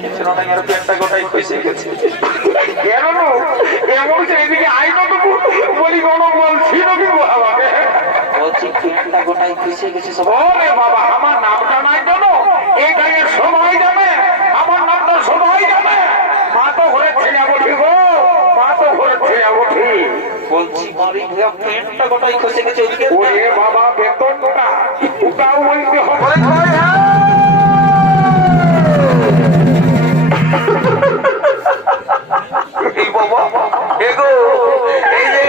বিয়া দেখেছিল না, গোটাই খসে গেছে। কেন এমন যে এদিকে আইনটুকু বলি কোনো বলছিল কি আমাকে বলছি পেটটা গোটাই খসে গেছে সব। ওরে বাবা আমার নামটা নাই জানো এই গায়ের সবাই জানে আমার নামটা সবাই জানে মা তো গো মা তো ঘরে ছেলে বঠি বলছি গোটাই গেছে ওইদিকে ওরে বাবা বেতনটা ওটাও বলতে হবে বাবা, এগো, যে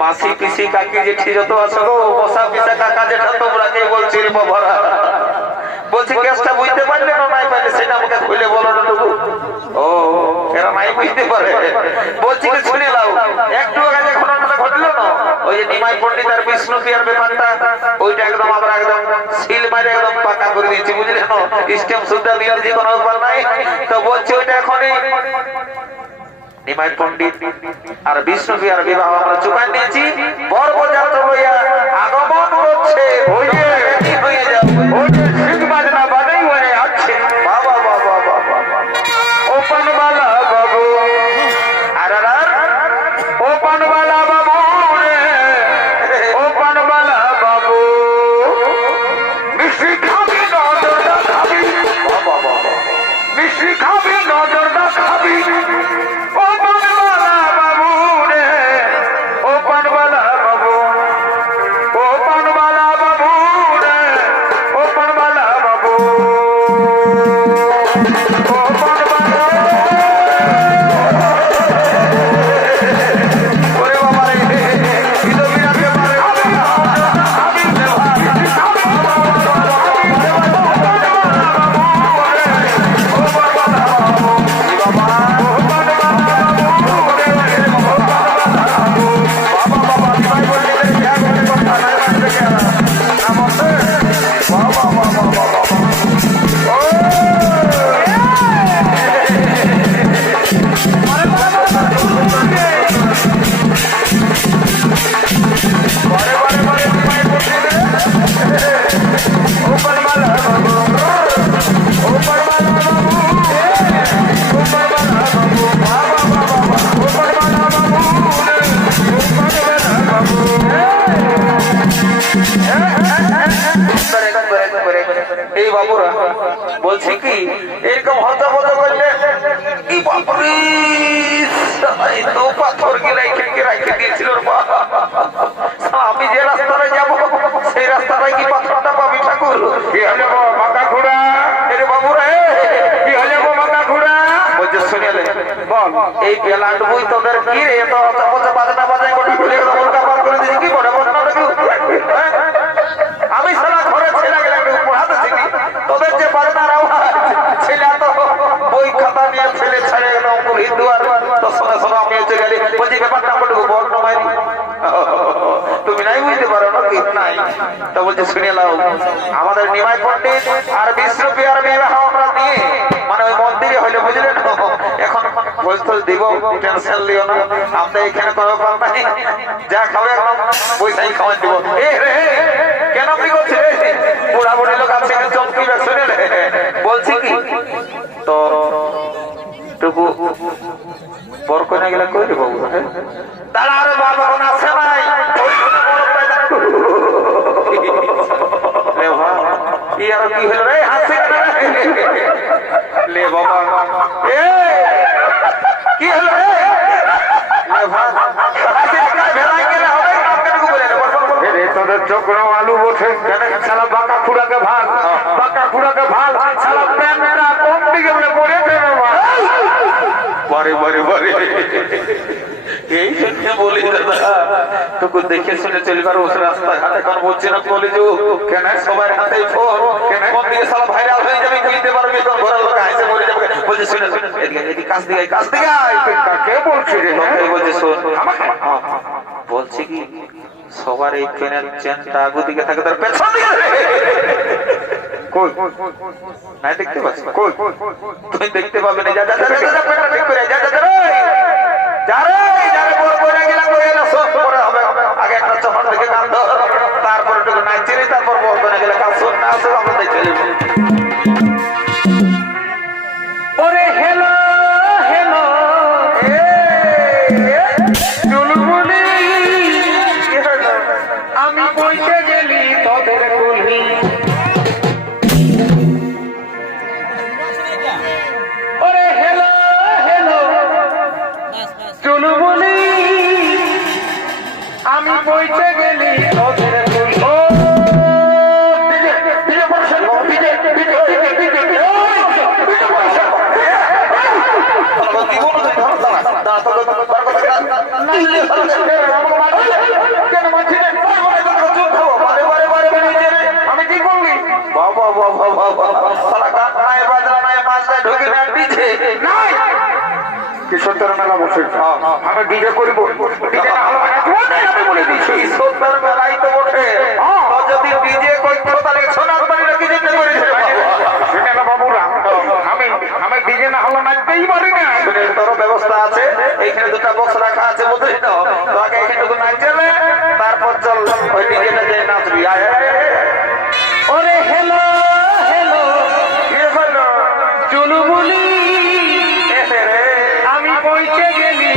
মাসি পিসি কাকি জেঠি যত আছো গো বসা পিসা কাকা জেঠা তোমরা কে বলছি রে বাবারা? বলছি কেসটা বুঝতে পারলে না নাই পারলে সেটা আমাকে খুলে বলো না টুকু ও এরা নাই বুঝতে পারে। বলছি কি শুনে লাও একটু আগে যে ঘটনাটা ঘটলো না ওই যে নিমাই পণ্ডিত আর বিষ্ণু পিয়ার ব্যাপারটা ওইটা একদম আমরা একদম সিল মারে একদম পাকা করে দিয়েছি বুঝলে না? স্টেম সুদ্ধা দেওয়ার যে কোনো নাই। তো বলছি ওইটা এখনই নিমাই পণ্ডিত আর বিষ্ণু আর বিবাহ আমরা চুকান দিয়েছি বর পর্যন্ত লইয়া আগমন হচ্ছে ওই এই তো পাথর কি রাইখে দিয়েছিল আমি যে রাস্তায় যাব সেই রাস্তাটাই কি পাথরটা পাবি ঠাকুর? কি হলে গো মাকা খুড়া এরে বাবু রে। কি মাকা খুড়া বলছে শুনিলে বল এই বেলাট বই তোদের কি রে? এত নাই তো বলছে, শুনে নাও, আমাদের নিমাই পণ্ডিত আর বিষ্ণু পিয়ার বিবাহ আমরা দিয়ে মানে ওই মন্দিরে হইলে বুঝলে না এখন টোজ দিব, টেনশন লিও না, আমরা এখানে কোনো ব্যাপার নাই। যা খাবে একদম পয়সাই খাওয়াই দিব। এ, রে কেন কি করছে বুড়া বুড়ি লোক আছে চমকি শুনে বলছি কি? তো টুকু বর কইনা গেলে কই রে বাবু হ্যাঁ? দাঁড়া রে বাবা কোন আছে নাই ওই কোন বড় পয়দা লে বাবা কি আর কি হলো রে? হাসি কেন রে? লে বাবা। এ! কি হলো রে? লে বাবা। হাসি কেন ভেলাই গেলে হবে? নাম বলে রে বল, বল, বল। রে তোদের চক্র আলু বসে বাঁকা খুড়াকে ভাগ। বাঁকা খুড়াকে ভাগ। সালা প্যান্টটা কম দিকে বলে পড়েছে রে মা বারে বারে বারে এই জন্য বলি দাদা তোকে দেখে শুনে চলবার ওস রাস্তাঘাট এখন বলছে না বলে যে কেন সবার হাতে ফোন কেন সালা ভাইরাল হয়ে যাবে বুঝতে পারবি তোর ঘরের লোক হাসে মরে যাবে বলছে শুনে শুনে এদিকে আয়, কাছ কাকে বলছি রে হ্যাঁ? লোকটাই বলছে শোন আমাকে? হ্যাঁ, বলছি কি সবার এই পেনের চেনটা আগু দিকে থাকে তার পেছন দিকে কই নাই দেখতে পাচ্ছি কই তুই দেখতে পাবি না যা যা যা যা, যা, যা, যা যা যা রে যা আমি কি করলি বাবা বাবা বাবা সালা গান নাই বাজনা নাই বাজনায় ঢুকে না ডিজে নাই কিশোর মেলা বসে আমি ডিজে করিব আমি বলে দিচ্ছি সত্তর মেলাই তো তো যদি ডিজে করতো তাহলে সোনার বাড়িটা কি যেতে করেছে শুনে না বাবুরা আমি আমি ডিজে না হলো নাচতেই পারি না। তোর ব্যবস্থা আছে। এইখানে দুটো বক্স রাখা আছে বুঝলি তো? তো আগে এখানে নাচ চলে তারপর চল ওই ডিজেটা যে নাচবি আয়। ওরে হেলো হেলো কে হলো? রে। আমি পৌঁছে গেলি।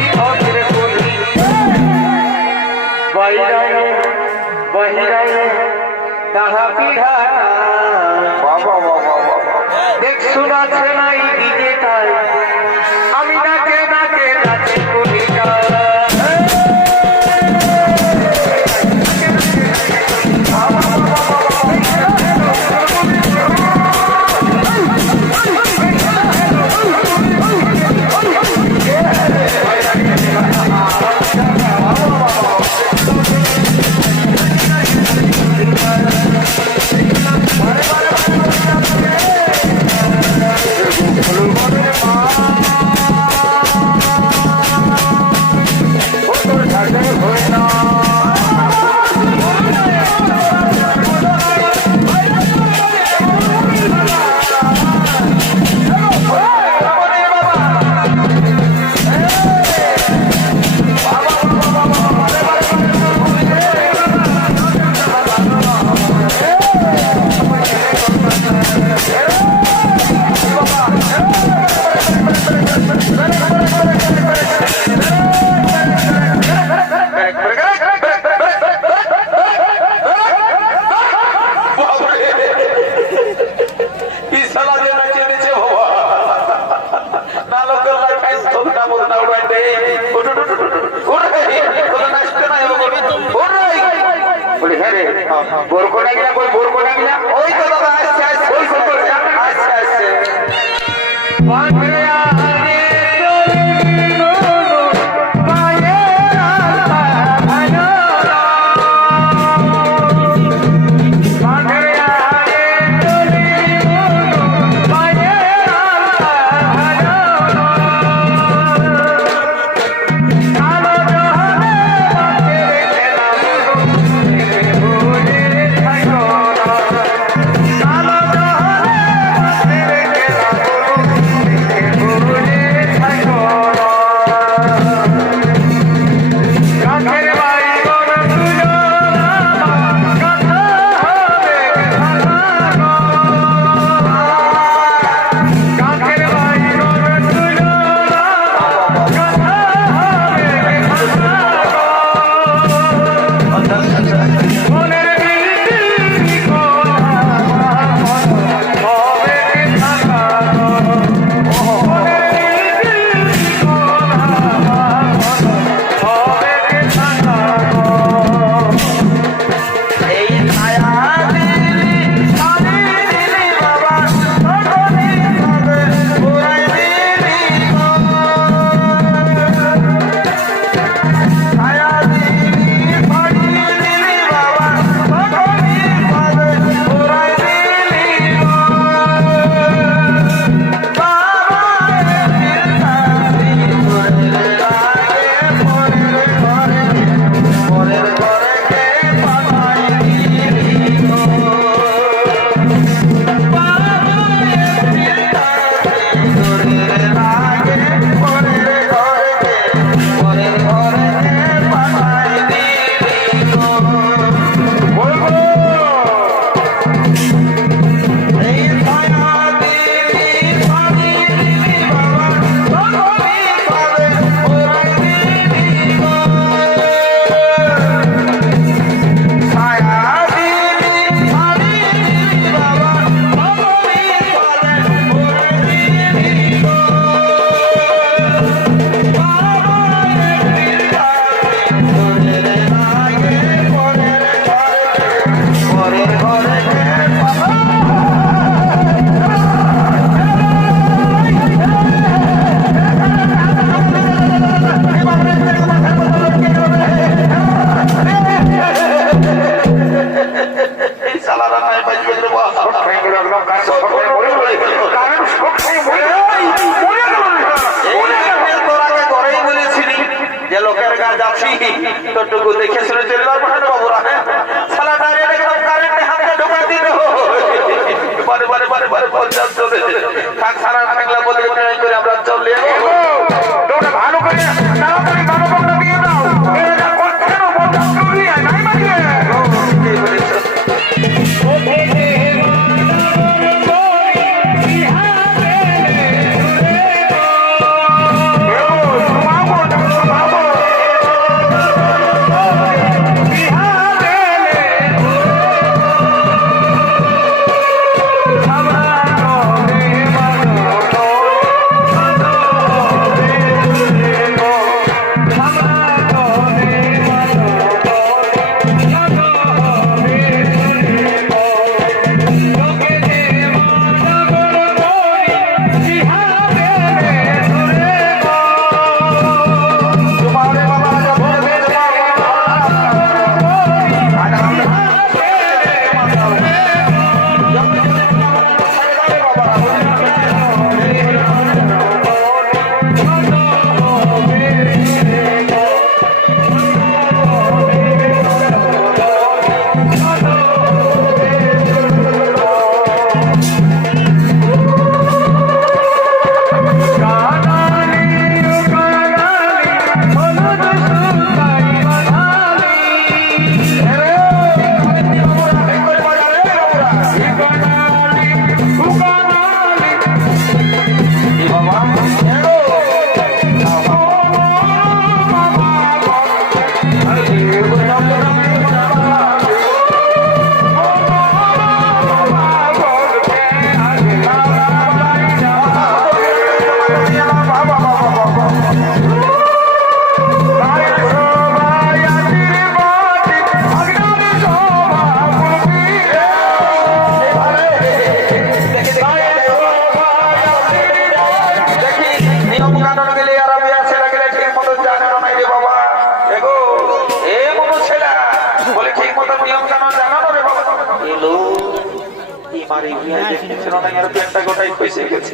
না পেটটা গোটাই গেছে।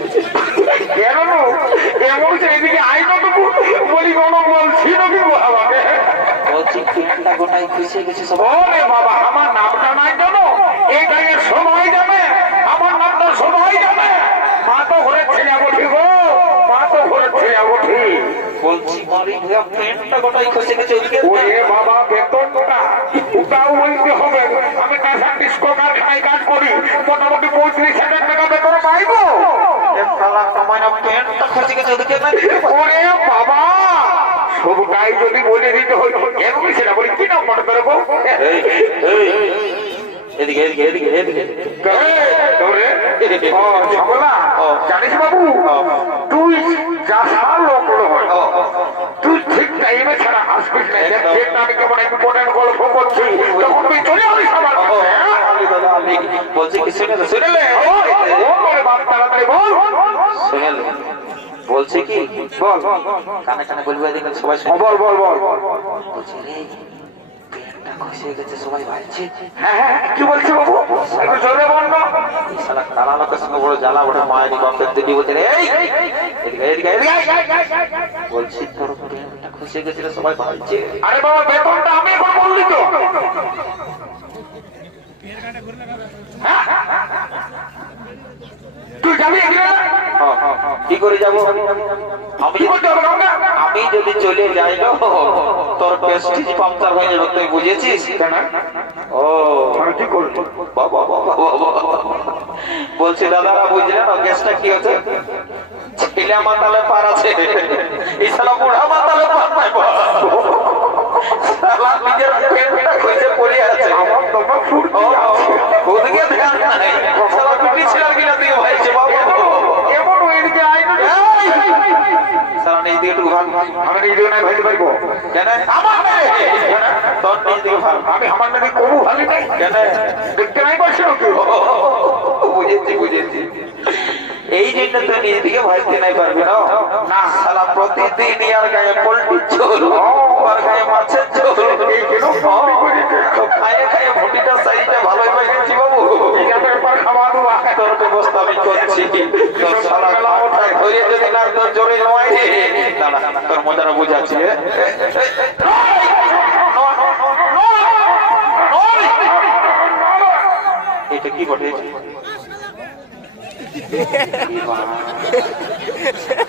কেন এমন এদিকে আইন বলি কোন বলছি নাকি আমাকে বলছি পেটটা গোটাই কইছে গেছে সব। ওরে বাবা আমার নামটা নাই জানো? এই গায়ে সবাই জানে আমার নামটা সবাই জানে। মা তো ঘরে উঠি গো মা তো ঘরে ছেলে উঠি বলছি মারি ভিয়া পেটটা গোটাই কইছে গেছে ওদিকে। ওরে বাবা বেতনটা ওটাও বলতে হবে। আমি টাটা ডিস্কো কারখানায় কাজ করি। মোটামুটি পঁয়ত্রিশ হাজার টাকা বেতন পাইবো। না পেটটা কইছে গেছে ওদিকে ওরে বাবা! সবটাই যদি বলে দিতে হই এমনি সেটা বলি কি নাম মনে করব এদিকে এদিকে এদিকে এদিকে। জানিস বাবু তুই যা সারা লোক তুই ঠিক টাইমে ছাড়া আসবিস না। আমি কেমন ইম্পর্টেন্ট গল্প করছি। তখন তুই চলে আসিস আমার কাছে, হ্যাঁ? বলছি কি শুনে তো শুনে লে ওই, ও করে বাপ তাড়াতাড়ি বল। শুনে বলছি কি? বল। কানে কানে বলবি সবাই বল বল বল। বলছি পেটটা খসে গেছে সবাই ভাবছে হ্যাঁ হ্যাঁ কি বলছি বাবু? একটু জোরে বল না। শালা কালা লোকের সঙ্গে বড় জ্বালা ওঠে মায়ের বাপের দিদি বলতে রে, এই এদিকে এদিকে এদিকে বলছি তোর পেটটা খসে গেছিল সবাই ভাবছে। আরে বাবা বেতনটা আমি এখন বললি তো হ্যাঁ? তুই যাবি এখানে? কি করে যাব? আমি আমি যদি চলে যাই তোর পেস্টিজ পাংচার হয়ে যাবে তুই বুঝেছিস? ও। কি করব বাবা বাবা। বলছি দাদারা বুঝলেন না গ্যাসটা কি হচ্ছে? ছেলে মাতালে পার আছে। এই শালা বুড়া মাতালে পার নাই বা। শালা নিজের খুঁজে পড়ে আছে। আমার তোমার আছে। ওদিকে ধ্যান নাই। শালা পিটি ছিলাম কিনা তুই ভাইছে বাবা এমন ওইদিকে আয় না শালা নিজ দিকে আমি নিজে নাই ভাইতে পারব? আমার আমি আমার মেয়ে কবু ভালি নাই। দেখতে নাই পারছি বুঝেছি বুঝেছি। এই জন্য তো নিজেদিকে ভাইতে নাই পারবে না। না সালা প্রতিদিন ইয়ার গায়ে পোল্ট্রির ঝোল আর গায়ে মাছের ঝোল এই কেন খায়ে খায়ে ভুটিটা সাইডটা ভালো হয়ে গেছি বাবু। তোর ব্যবস্থা আমি করছি। তোর সালা ধরে যদি না তোর জোরে নয় দাঁড়া তোর মজাটা বুঝাচ্ছি হ্যাঁ? এটা কি ঘটেছে?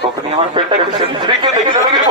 僕には絶対くしゃみできるんだけど。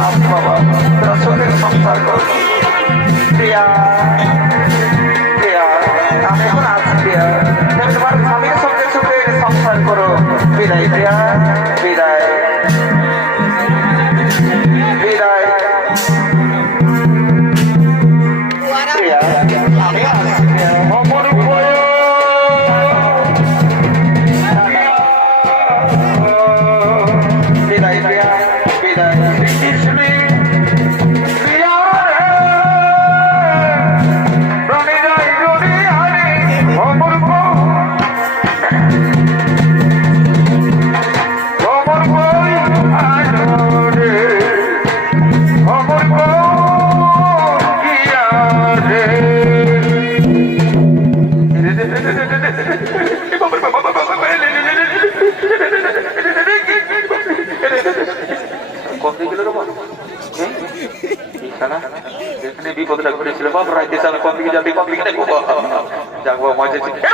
নাম বাবা রসনের সংসার করব প্রিয়া প্রিয়া আমি এখন আছি প্রিয়া তোমার স্বামীর সঙ্গে সঙ্গে সংসার করো বিদায় প্রিয়া Yeah.